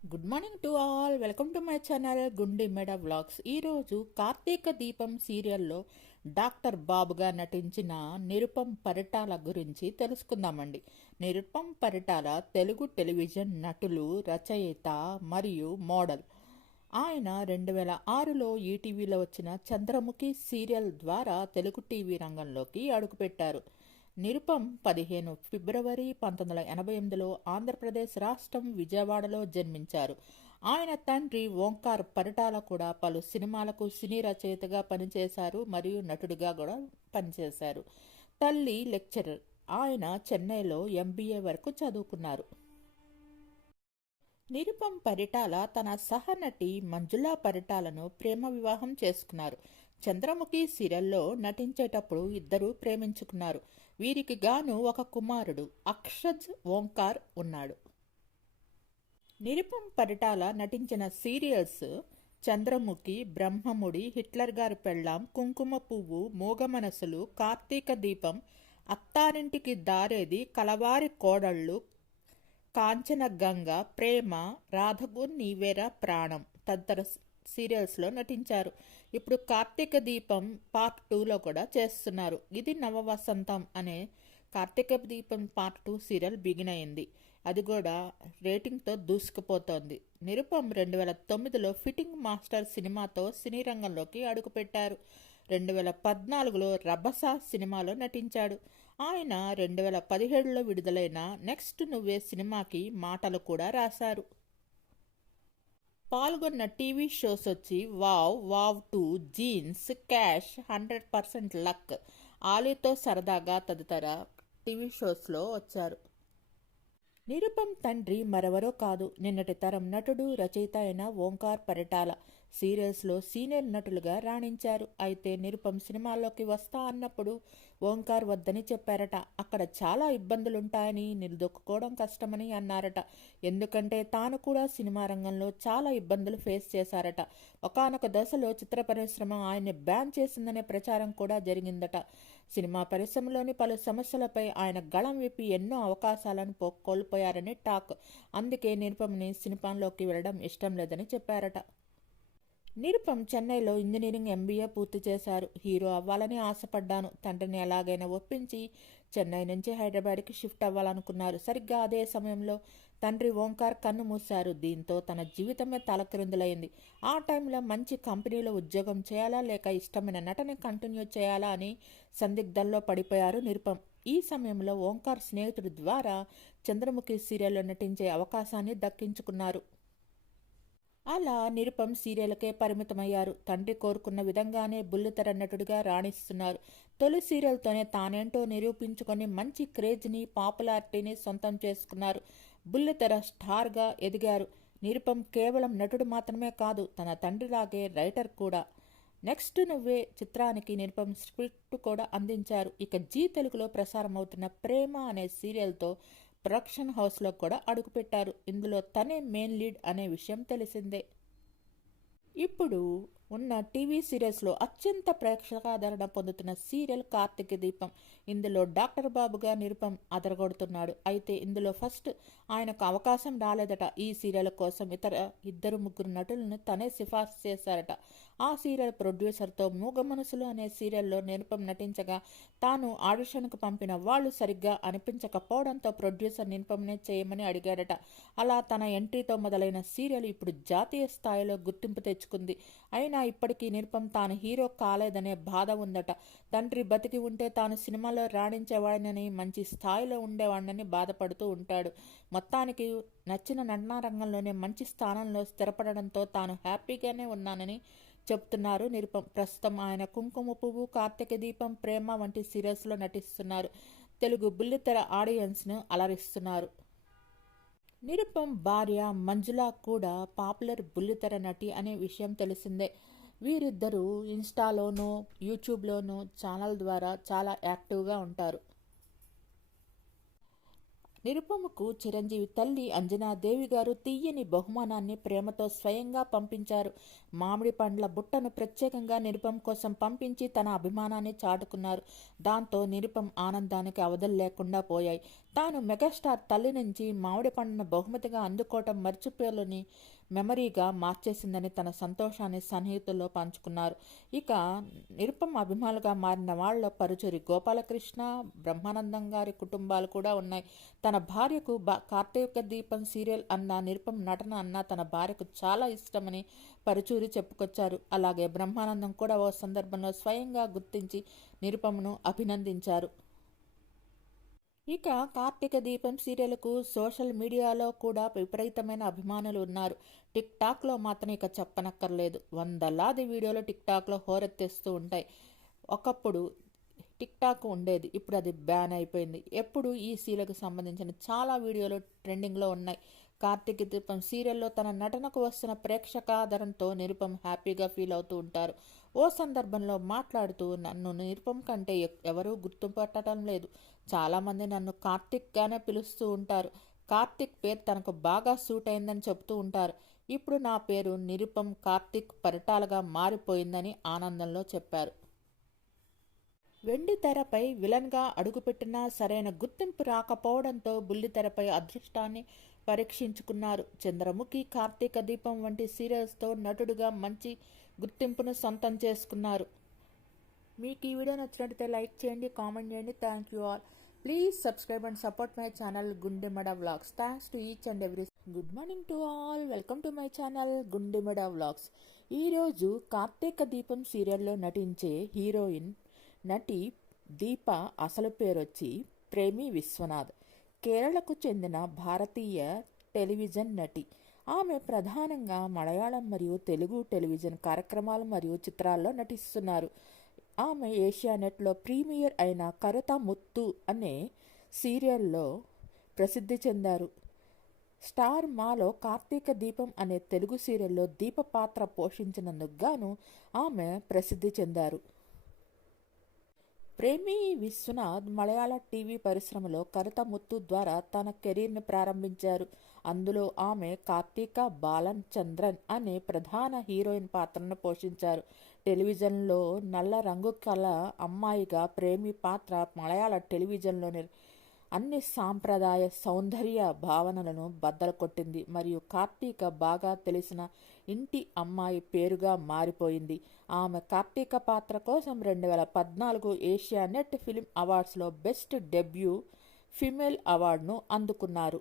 Good morning to all welcome to my channel Gundi Meda vlogs ఈరోజు కార్తీక దీపం సీరియల్లో doctor బాబుగా నటించిన నిరుపం పరిటాల గురించి తెలుసుకుందామండి. నిరుపం పరిటాల తెలుగు టెలివిజన్ నటులు రచయిత మరియు మోడల్. ఆయన రెండు వేల ఆరులో ఈటీవీలో వచ్చిన చంద్రముఖి సీరియల్ ద్వారా తెలుగు టీవీ రంగంలోకి అడుగుపెట్టారు. నిరుపం పదిహేను. ఫిబ్రవరి పంతొమ్మిది వందల ఎనభై ఎనిమిదిలో ఆంధ్రప్రదేశ్ రాష్ట్రం విజయవాడలో జన్మించారు. ఆయన తండ్రి ఓంకార్ పరిటాల కూడా పలు సినిమాలకు సినీ రచయితగా పనిచేశారు మరియు నటుడిగా కూడా పనిచేశారు. తల్లి లెక్చరర్. ఆయన చెన్నైలో ఎంబీఏ వరకు చదువుకున్నారు. నిరుపం పరిటాల తన సహనటి మంజులా పరిటాలను ప్రేమ వివాహం చేసుకున్నారు. చంద్రముఖి సీరియల్లో నటించేటప్పుడు ఇద్దరు ప్రేమించుకున్నారు. వీరికి గాను ఒక కుమారుడు అక్షజ్ ఓంకార్ ఉన్నాడు. నిరుపం పరిటాల నటించిన సీరియల్స్ చంద్రముఖి బ్రహ్మముడి హిట్లర్ గారి పెళ్ళాం కుంకుమ పువ్వు మూగమనసులు కార్తీక దీపం అత్తారింటికి దారేది కలవారి కోడళ్ళు కాంచన గంగ ప్రేమ రాధగు నీవేరా ప్రాణం తదితర సీరియల్స్లో నటించారు. ఇప్పుడు కార్తీక దీపం పార్ట్ టూలో కూడా చేస్తున్నారు. ఇది నవవసంతం అనే కార్తీక దీపం పార్ట్ టూ సీరియల్ బిగిన్ అయింది. అది కూడా రేటింగ్తో దూసుకుపోతోంది. నిరుపం రెండు వేల తొమ్మిదిలో ఫిట్టింగ్ మాస్టర్ సినిమాతో సినీ రంగంలోకి అడుగుపెట్టారు. రెండు వేల పద్నాలుగులో రభస సినిమాలో నటించాడు. ఆయన రెండు వేల పదిహేడులో విడుదలైన నెక్స్ట్ నువ్వే సినిమాకి మాటలు కూడా రాశారు. పాల్గొన్న టీవీ షోస్ వచ్చి wow wow two genes cash hundred percent luck. ఆలీతో సరదాగా తదితర టీవీ షోస్లో వచ్చారు. నిరుపం తండ్రి మరెవరో కాదు. నిన్నటి తరం నటుడు రచయిత అయిన ఓంకార్ పరిటాల. సీరియల్స్లో సీనియర్ నటులుగా రాణించారు. అయితే నిరుపం సినిమాల్లోకి వస్తా అన్నప్పుడు ఓంకార్ వద్దని చెప్పారట. అక్కడ చాలా ఇబ్బందులుంటాయని నిలదొక్కుకోవడం కష్టమని అన్నారట. ఎందుకంటే తాను కూడా సినిమా రంగంలో చాలా ఇబ్బందులు ఫేస్ చేశారట. ఒకనొక దశలో చిత్ర పరిశ్రమ ఆయన్ని బ్యాన్ చేసిందనే ప్రచారం కూడా జరిగిందట. సినిమా పరిశ్రమలోని పలు సమస్యలపై ఆయన గళం విప్పి ఎన్నో అవకాశాలను కోల్పోయారని టాక్. అందుకే నిరుపంని సినిమాల్లోకి వెళ్ళడం ఇష్టం లేదని చెప్పారట. నిరుపం చెన్నైలో ఇంజనీరింగ్ ఎంబీఏ పూర్తి చేశారు. హీరో అవ్వాలని ఆశపడ్డాను. తండ్రిని ఎలాగైనా ఒప్పించి చెన్నై నుంచి హైదరాబాద్కి షిఫ్ట్ అవ్వాలనుకున్నారు. సరిగ్గా అదే సమయంలో తండ్రి ఓంకార్ కన్ను మూశారు. దీంతో తన జీవితమే తలక్రిందులైంది. ఆ టైంలో మంచి కంపెనీలో ఉద్యోగం చేయాలా లేక ఇష్టమైన నటన కంటిన్యూ చేయాలా అని సందిగ్ధంలో పడిపోయారు నిరుపం ఈ సమయంలో ఓంకార్ స్నేహితుడి ద్వారా చంద్రముఖి సీరియల్లో నటించే అవకాశాన్ని దక్కించుకున్నారు. అలా నిరుపం సీరియల్కే పరిమితమయ్యారు. తండ్రి కోరుకున్న విధంగానే బుల్లితెర నటుడిగా రాణిస్తున్నారు. తొలి సీరియల్తోనే తానేంటో నిరూపించుకొని మంచి క్రేజ్ని పాపులారిటీని సొంతం చేసుకున్నారు. బుల్లితెర స్టార్గా ఎదిగారు. నిరుపం కేవలం నటుడు మాత్రమే కాదు తన తండ్రిలాగే రైటర్ కూడా. నెక్స్ట్ నువ్వే చిత్రానికి నిరుపం స్క్రిప్ట్ కూడా అందించారు. ఇక జీ తెలుగులో ప్రసారం అవుతున్న ప్రేమ అనే సీరియల్తో ప్రొడక్షన్ హౌస్లో కూడా అడుగుపెట్టారు ఇందులో తనే మెయిన్ లీడ్ అనే విషయం తెలిసిందే. ఇప్పుడు ఉన్న టీవీ సీరియల్స్లో అత్యంత ప్రేక్షకాదరణ పొందుతున్న సీరియల్ కార్తీక దీపం. ఇందులో డాక్టర్ బాబుగా నిరుపం అదరగొడుతున్నాడు. అయితే ఇందులో ఫస్ట్ ఆయనకు అవకాశం రాలేదట. ఈ సీరియల్ కోసం ఇతర ఇద్దరు ముగ్గురు నటులను తనే సిఫార్సు చేశారట. ఆ సీరియల్ ప్రొడ్యూసర్తో మూగ మనసులు అనే సీరియల్లో నిరుపం నటించగా తాను ఆడిషన్కు పంపిన వాళ్ళు సరిగ్గా అనిపించకపోవడంతో ప్రొడ్యూసర్ నిరుపమనే చేయమని అడిగాడట. అలా తన ఎంట్రీతో మొదలైన సీరియల్ ఇప్పుడు జాతీయ స్థాయిలో గుర్తింపు తెచ్చుకుంది. అయినా ఇప్పటికీ నిరుపం తాను హీరో కాలేదనే బాధ ఉందట. తండ్రి బతికి ఉంటే తాను సినిమాలో రాణించేవాడినని మంచి స్థాయిలో ఉండేవాడినని బాధపడుతూ ఉంటాడు. మొత్తానికి నచ్చిన నటనా రంగంలోనే మంచి స్థానంలో స్థిరపడడంతో తాను హ్యాపీగానే ఉన్నానని చెప్తున్నారు నిరుపం ప్రస్తుతం ఆయన కుంకుమ పువ్వు కార్తీక దీపం ప్రేమ వంటి సీరియల్స్లో నటిస్తున్నారు. తెలుగు బుల్లితెర ఆడియన్స్ను అలరిస్తున్నారు. నిరుపం భార్య మంజుల కూడా పాపులర్ బుల్లితెర నటి అనే విషయం తెలిసిందే. వీరిద్దరూ ఇన్స్టాలోనూ యూట్యూబ్లోనూ ఛానల్ ద్వారా చాలా యాక్టివ్గా ఉంటారు. నిరుపమకు చిరంజీవి తల్లి అంజనాదేవి గారు తీయని బహుమానాన్ని ప్రేమతో స్వయంగా పంపించారు. మామిడి పండ్ల బుట్టను ప్రత్యేకంగా నిరుపం కోసం పంపించి తన అభిమానాన్ని చాటుకున్నారు. దాంతో నిరుపం ఆనందానికి అవధులు లేకుండా పోయాయి. తాను మెగాస్టార్ తల్లి నుంచి మామిడి పండును బహుమతిగా అందుకోవటం మర్చిపోలేని మెమరీగా మార్చేసిందని తన సంతోషాన్ని సన్నిహితుల్లో పంచుకున్నారు. ఇక నిరుపం అభిమానులుగా మారిన వాళ్ళ పరుచూరి గోపాలకృష్ణ బ్రహ్మానందం గారి కుటుంబాలు కూడా ఉన్నాయి. తన భార్యకు బా కార్తీక దీపం సీరియల్ అన్న నిరుపం నటన అన్న తన భార్యకు చాలా ఇష్టమని పరుచూరి చెప్పుకొచ్చారు. అలాగే బ్రహ్మానందం కూడా ఓ సందర్భంలో స్వయంగా గుర్తించి నిరుపమును అభినందించారు. ఇక కార్తీక దీపం సీరియల్కు సోషల్ మీడియాలో కూడా విపరీతమైన అభిమానులు ఉన్నారు. టిక్ టాక్లో మాత్రం ఇక చెప్పనక్కర్లేదు. వందలాది వీడియోలు టిక్ టాక్లో హోరెత్తేస్తూ ఉంటాయి. ఒకప్పుడు టిక్ టాక్ ఉండేది. ఇప్పుడు అది బ్యాన్ అయిపోయింది. ఎప్పుడు ఈ సీలకు సంబంధించిన చాలా వీడియోలు ట్రెండింగ్లో ఉన్నాయి. కార్తీక దీపం సీరియల్లో తన నటనకు వస్తున్న ప్రేక్షకాదరంతో నిరుపం హ్యాపీగా ఫీల్ అవుతూ ఉంటారు. ఓ సందర్భంలో మాట్లాడుతూ నన్ను నిరుపం కంటే ఎవరూ గుర్తుపట్టడం లేదు. చాలామంది నన్ను కార్తిక్గానే పిలుస్తూ ఉంటారు. కార్తిక్ పేరు తనకు బాగా సూట్ అయిందని చెబుతూ ఉంటారు. ఇప్పుడు నా పేరు నిరుపం కార్తిక్ పరిటాలుగా మారిపోయిందని ఆనందంలో చెప్పారు. వెండి తెరపై విలన్గా అడుగుపెట్టినా సరైన గుర్తింపు రాకపోవడంతో బుల్లితెరపై అదృష్టాన్ని పరీక్షించుకున్నారు. చంద్రముఖి కార్తీక దీపం వంటి సీరియల్స్తో నటుడుగా మంచి గుర్తింపును సొంతం చేసుకున్నారు. మీకు ఈ వీడియో నచ్చినట్లయితే లైక్ చేయండి కామెంట్ చేయండి. Thank you all please subscribe and support my channel Gundemada vlogs thanks to each and every good morning to all welcome to my channel Gundemada vlogs ఈరోజు కార్తీక దీపం సీరియల్లో నటించే హీరోయిన్ నటి దీప అసలు పేరొచ్చి ప్రేమి విశ్వనాథ్. కేరళకు చెందిన భారతీయ టెలివిజన్ నటి. ఆమె ప్రధానంగా మలయాళం మరియు తెలుగు టెలివిజన్ కార్యక్రమాలు మరియు చిత్రాల్లో నటిస్తున్నారు. ఆమె ఏషియానెట్లో ప్రీమియర్ అయిన కరత ముత్తు అనే సీరియల్లో ప్రసిద్ధి చెందారు. స్టార్ మాలో కార్తీక దీపం అనే తెలుగు సీరియల్లో దీప పాత్ర పోషించినందుకు గాను ఆమె ప్రసిద్ధి చెందారు. ప్రేమి విశ్వనాథ్ మలయాళ టీవీ పరిశ్రమలో కరత ముత్తు ద్వారా తన కెరీర్ను ప్రారంభించారు. అందులో ఆమె కార్తీక బాలన్ చంద్రన్ అనే ప్రధాన హీరోయిన్ పాత్రను పోషించారు. టెలివిజన్లో నల్ల రంగు కల అమ్మాయిగా ప్రేమి పాత్ర మలయాళ టెలివిజన్లోని అన్ని సాంప్రదాయ సౌందర్య భావనలను బద్దలు కొట్టింది మరియు కార్తీక బాగా తెలిసిన ఇంటి అమ్మాయి పేరుగా మారిపోయింది. ఆమె కార్తీక పాత్ర కోసం రెండు వేల పద్నాలుగు ఏషియా నెట్ ఫిలిం అవార్డ్స్లో బెస్ట్ డెబ్యూ ఫిమేల్ అవార్డును అందుకున్నారు.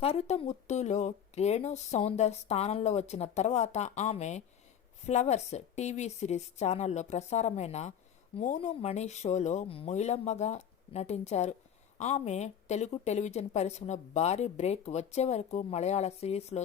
కరుత ముత్తులో రేణు సౌందర్ స్థానంలో వచ్చిన తర్వాత ఆమె ఫ్లవర్స్ టీవీ సిరీస్ ఛానల్లో ప్రసారమైన మూను మణి షోలో మొయిలమ్మగా నటించారు. ఆమె తెలుగు టెలివిజన్ పరిశ్రమలో భారీ బ్రేక్ వచ్చే వరకు మలయాళ సిరీస్లో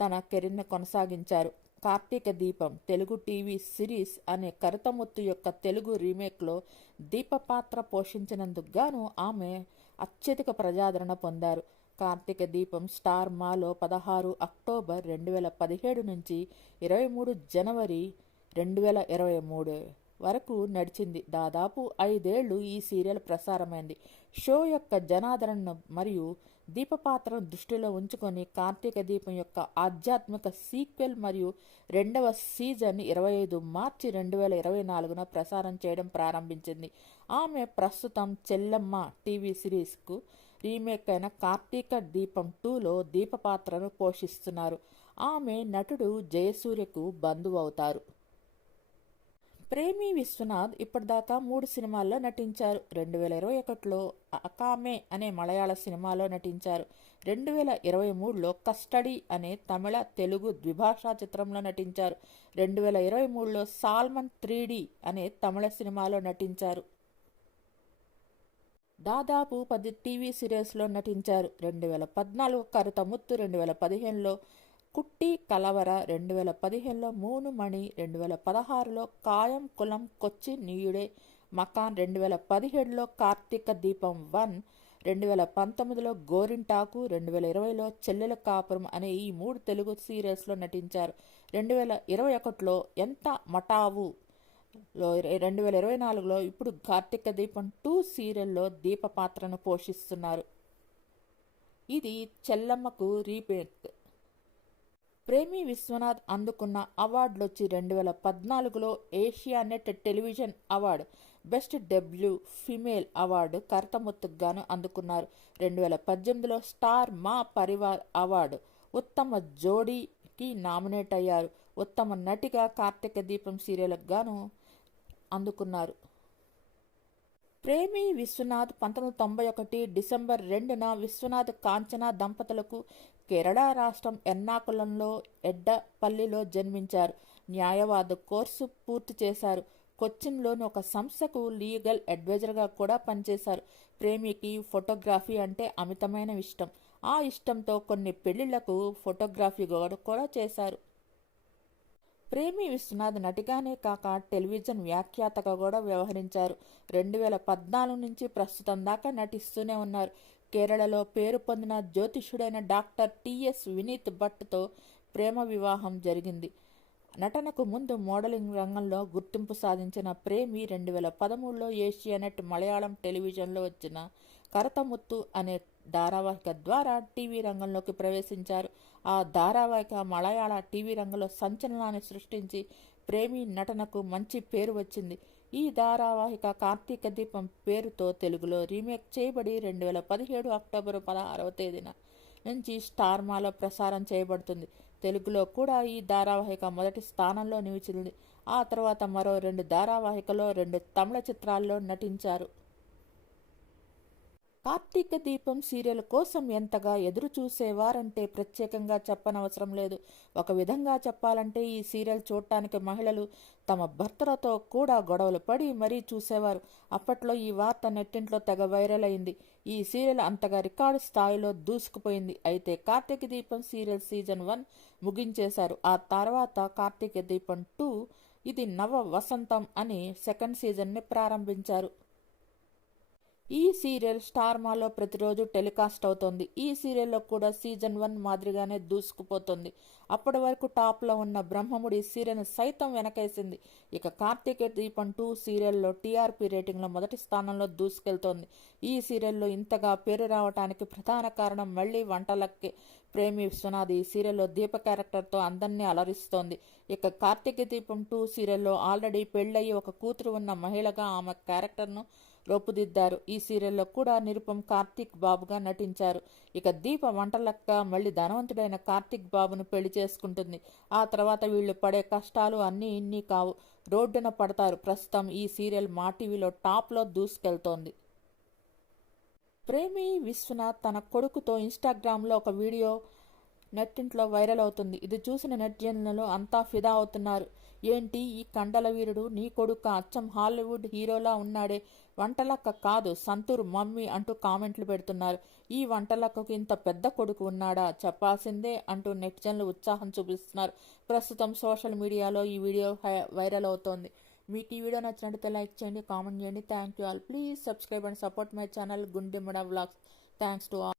తన కెరీర్ను కొనసాగించారు. కార్తీక దీపం తెలుగు టీవీ సిరీస్ అనే కరతముత్తు యొక్క తెలుగు రీమేక్లో దీప పాత్ర పోషించినందుకు గాను ఆమె అత్యధిక ప్రజాదరణ పొందారు. కార్తీక దీపం స్టార్ మాలో పదహారు అక్టోబర్ రెండు వేల పదిహేడు నుంచి ఇరవై మూడు జనవరి రెండు వేల ఇరవై మూడు. వరకు నడిచింది. దాదాపు ఐదేళ్ళు ఈ సీరియల్ ప్రసారమైంది. షో యొక్క జనాదరణను మరియు దీపపాత్రను దృష్టిలో ఉంచుకొని కార్తీక దీపం యొక్క ఆధ్యాత్మిక సీక్వెల్ మరియు రెండవ సీజన్ ఇరవై ఐదు మార్చి రెండు వేల ఇరవై నాలుగున ప్రసారం చేయడం ప్రారంభించింది. ఆమె ప్రస్తుతం చెల్లమ్మ టీవీ సిరీస్కు రీమేక్ అయిన కార్తీక దీపం టూలో దీపపాత్రను పోషిస్తున్నారు. ఆమె నటుడు జయసూర్యకు బంధువు అవుతారు. ప్రేమి విశ్వనాథ్ ఇప్పటిదాకా మూడు సినిమాల్లో నటించారు. రెండు వేల ఇరవై ఒకటిలో అకామే అనే మలయాళ సినిమాలో నటించారు. రెండు వేల ఇరవై మూడులో కస్టడీ అనే తమిళ తెలుగు ద్విభాషా చిత్రంలో నటించారు. రెండు వేల ఇరవై మూడులో సాల్మన్ త్రీ అనే తమిళ సినిమాలో నటించారు. దాదాపు పది టీవీ సిరీస్లో నటించారు. రెండు వేల పద్నాలుగు కరుతముత్తు రెండు వేల పదిహేనులో కుట్టి కలవర రెండు వేల పదిహేనులో మూను మణి రెండు వేల పదహారులో కాయం కులం కొచ్చి నీయుడే మకాన్ రెండు వేల పదిహేడులో కార్తీక దీపం వన్ రెండు వేల పంతొమ్మిదిలో గోరింటాకు రెండు వేల ఇరవైలో చెల్లెల కాపురం అనే ఈ మూడు తెలుగు సీరియల్స్లో నటించారు. రెండు వేల ఇరవై ఒకటిలో ఎంత మటావు? లో రెండు వేల ఇరవై నాలుగులో ఇప్పుడు కార్తీక దీపం టూ సీరియల్లో దీప పాత్రను పోషిస్తున్నారు. ఇది చెల్లమ్మకు రీపేక్ ప్రేమి విశ్వనాథ్ అందుకున్న అవార్డులు వచ్చి రెండు వేల పద్నాలుగులో Asianet television award best debut female award కరతముత్తుకు గాను అందుకున్నారు. రెండు వేల పద్దెనిమిదిలో స్టార్ మా పరివార్ అవార్డు ఉత్తమ జోడీకి నామినేట్ అయ్యారు. ఉత్తమ నటిగా కార్తీక దీపం సీరియల్కు గాను అందుకున్నారు. ప్రేమి విశ్వనాథ్ పంతొమ్మిది తొంభై ఒకటి డిసెంబర్ రెండున విశ్వనాథ్ కాంచన దంపతులకు కేరళ రాష్ట్రం ఎర్నాకుళంలో ఎడ్డపల్లిలో జన్మించారు. న్యాయవాద కోర్సు పూర్తి చేశారు. కొచ్చిన్లోని ఒక సంస్థకు లీగల్ అడ్వైజర్గా కూడా పనిచేశారు. ప్రేమికి ఫోటోగ్రఫీ అంటే అమితమైన ఇష్టం. ఆ ఇష్టంతో కొన్ని పెళ్ళిళ్ళకు ఫోటోగ్రఫీ కూడా చేశారు. ప్రేమి విశ్వనాథ్ నటిగానే కాక టెలివిజన్ వ్యాఖ్యాతగా కూడా వ్యవహరించారు. రెండు వేల పద్నాలుగు నుంచి ప్రస్తుతం దాకా నటిస్తూనే ఉన్నారు. కేరళలో పేరు పొందిన జ్యోతిషుడైన డాక్టర్ టిఎస్ వినీత్ భట్తో ప్రేమ వివాహం జరిగింది. నటనకు ముందు మోడలింగ్ రంగంలో గుర్తింపు సాధించిన ప్రేమి రెండు వేల పదమూడులో ఏషియానెట్ మలయాళం టెలివిజన్లో వచ్చిన కరతముత్తు అనే ధారావాహిక ద్వారా టీవీ రంగంలోకి ప్రవేశించారు. ఆ ధారావాహిక మలయాళ టీవీ రంగంలో సంచలనాన్ని సృష్టించి ప్రేమి నటనకు మంచి పేరు వచ్చింది. ఈ ధారావాహిక కార్తీక దీపం పేరుతో తెలుగులో రీమేక్ చేయబడి రెండు వేల పదిహేడు అక్టోబర్ పదహారవ తేదీన నుంచి స్టార్మాలో ప్రసారం చేయబడుతుంది. తెలుగులో కూడా ఈ ధారావాహిక మొదటి స్థానంలో నిలిచింది. ఆ తర్వాత మరో రెండు ధారావాహికలో రెండు తమిళ చిత్రాల్లో నటించారు. కార్తీక దీపం సీరియల్ కోసం ఎంతగా ఎదురు చూసేవారంటే ప్రత్యేకంగా చెప్పనవసరం లేదు. ఒక విధంగా చెప్పాలంటే ఈ సీరియల్ చూడటానికి మహిళలు తమ భర్తలతో కూడా గొడవలు పడి మరీ చూసేవారు. అప్పట్లో ఈ వార్త నెట్టింట్లో తెగ వైరల్ అయింది. ఈ సీరియల్ అంతగా రికార్డు స్థాయిలో దూసుకుపోయింది. అయితే కార్తీక దీపం సీరియల్ సీజన్ వన్ ముగించేశారు. ఆ తర్వాత కార్తీక దీపం టూ ఇది నవ వసంతం అని సెకండ్ సీజన్ని ప్రారంభించారు. ఈ సీరియల్ స్టార్ మాలో ప్రతిరోజు టెలికాస్ట్ అవుతోంది. ఈ సీరియల్లో కూడా సీజన్ వన్ మాదిరిగానే దూసుకుపోతుంది. అప్పటి వరకు టాప్లో ఉన్న బ్రహ్మముడి సీరియల్ సైతం వెనకేసింది. ఇక కార్తీక దీపం టూ సీరియల్లో టీఆర్పీ రేటింగ్లో మొదటి స్థానంలో దూసుకెళ్తోంది. ఈ సీరియల్లో ఇంతగా పేరు రావడానికి ప్రధాన కారణం మళ్ళీ వంటలకే ప్రేమి విశ్వనాథ్ ఈ సీరియల్లో దీప క్యారెక్టర్తో అందరినీ అలరిస్తోంది. ఇక కార్తీక దీపం టూ సీరియల్లో ఆల్రెడీ పెళ్ళయి ఒక కూతురు ఉన్న మహిళగా ఆమె క్యారెక్టర్ను రూపుదిద్దారు. ఈ సీరియల్లో కూడా నిరుపం కార్తీక్ బాబుగా నటించారు. ఇక దీప వంటలక్క మళ్ళీ ధనవంతుడైన కార్తీక్ బాబును పెళ్ళి చేసుకుంటుంది. ఆ తర్వాత వీళ్ళు పడే కష్టాలు అన్నీ ఇన్ని కావు. రోడ్డున పడతారు. ప్రస్తుతం ఈ సీరియల్ మా టీవీలో టాప్లో దూసుకెళ్తోంది. ప్రేమి విశ్వనాథ్ తన కొడుకుతో ఇన్స్టాగ్రామ్లో ఒక వీడియో నెట్టింట్లో వైరల్ అవుతుంది. ఇది చూసిన నెట్జన్లలో అంతా ఫిదా అవుతున్నారు. ఏంటి? ఈ కండల వీరుడు నీ కొడుక అచ్చం హాలీవుడ్ హీరోలా ఉన్నాడే. వంటలక్క కాదు సంతూర్ మమ్మీ అంటూ కామెంట్లు పెడుతున్నారు. ఈ వంటలక్కకు ఇంత పెద్ద కొడుకు ఉన్నాడా? చెప్పాల్సిందే అంటూ నెటిజన్లు ఉత్సాహం చూపిస్తున్నారు. ప్రస్తుతం సోషల్ మీడియాలో ఈ వీడియో వైరల్ అవుతోంది. మీకు ఈ వీడియో నచ్చినట్లయితే లైక్ చేయండి కామెంట్ చేయండి. Thank you all. Please subscribe and support my channel Gundemada vlogs. Thanks to all.